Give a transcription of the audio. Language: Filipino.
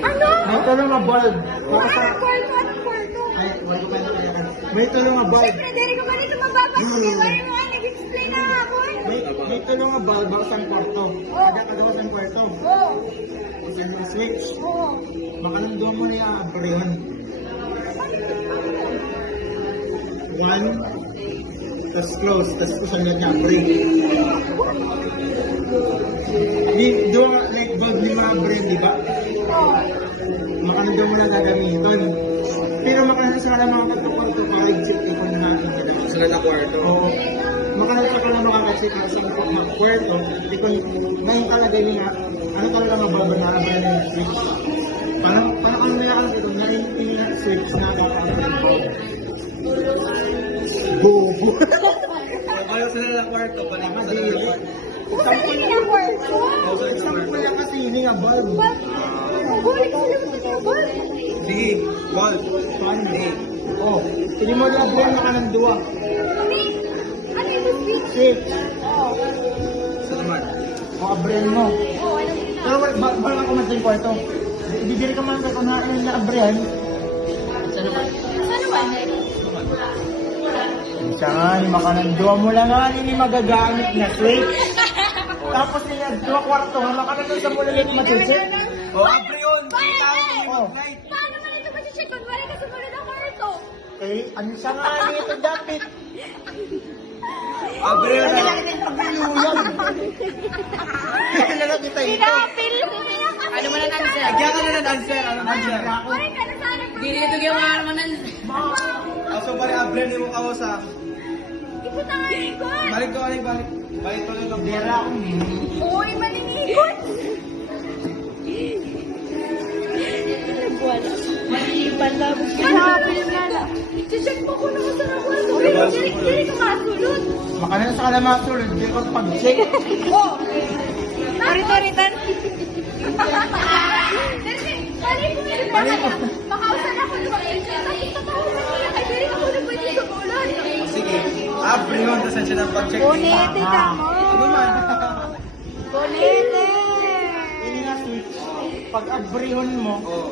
Ano? May tulong na bulb. Anong kwarto? Anong kwarto? Ay, wala ko pa yung kaya. May tulong na bulb. Siyempre, Derek, kung ganito mababasa ko, parang mga nag-explain na nga ako. May tulong na bulb baka sa kwarto. Kada kadawa sa kwarto. Oo. Kasi yung switch. Oo. Makanandong mo na yung abrihan. One. Tapos close. Tapos kusandan niya abri. Doon light bulb ni mga brand, di ba? Oo. Makanandong mo na gagamitin. Pero makanandong sa mga kwarto para i-check ko na natin nila. Sila na kwarto? Oo. Makanandong ka lang makaka-check na sa mga kwarto. Ikon, ngayon kalagay nila, ano talaga mababa na abri na yung switch. Parang ano nila ka ito, na-ring na switch na kaka-abri. Bobo! Ayaw sila ng kwarto, palipas na Hindi. lang. Kung saan yung kwarto? Isang pala kasi hindi nga bulb. Bulik sila mo sa bulb. Sige, ball. Paano? Oh, hindi mo lang blend na ka ng duwa. Ano yung switch? Switch. Oo. Sa naman. O, abrihan mo. Oo, alam ko na. Pero baka ako man sa yung kwarto. Bibili ka man kung nakain na abrihan. Saan naman? Siya nga, makananduwa mo lang nga, hindi magagamit na switch. Tapos niya, duwa kwarto, nga makananduwa sa mula lang matusit. O, abri yun. Ikaw, Oh. mag-night. Paano man ito kasi kung wala ka sumunod ang kwarto? Eh, ano siya nga, ito dapat. Abri yun. Pagluyan. Kailan kita ito. Pinapil! Ano man ang answer? Nagyan ka na ng answer. Anong answer? Wala ka na sana. Hindi nito gawa naman ang Aso pa rin abri ni mo kawo sa... Iputangan ko! Balik ko, balik. Balik ko lang. Dera akong Uy, maninigod! maliban na. Pinapil nga na. I-check mo ko naman sa kwarto. Hindi ka masulod. makanan sa kalamat tulad, hindi ko pag-check. Oh! Paritan. Balik mo yun na. Makausan ako ng mga tapos tatawag na sila kay Derek ako na pwede sumulan. Sige. Abri yun. Tapos siya ng pag-check. Ulitin Ah. mo. Ano man? Ulitin. Hindi na switch. Pag abrihon mo, Oo.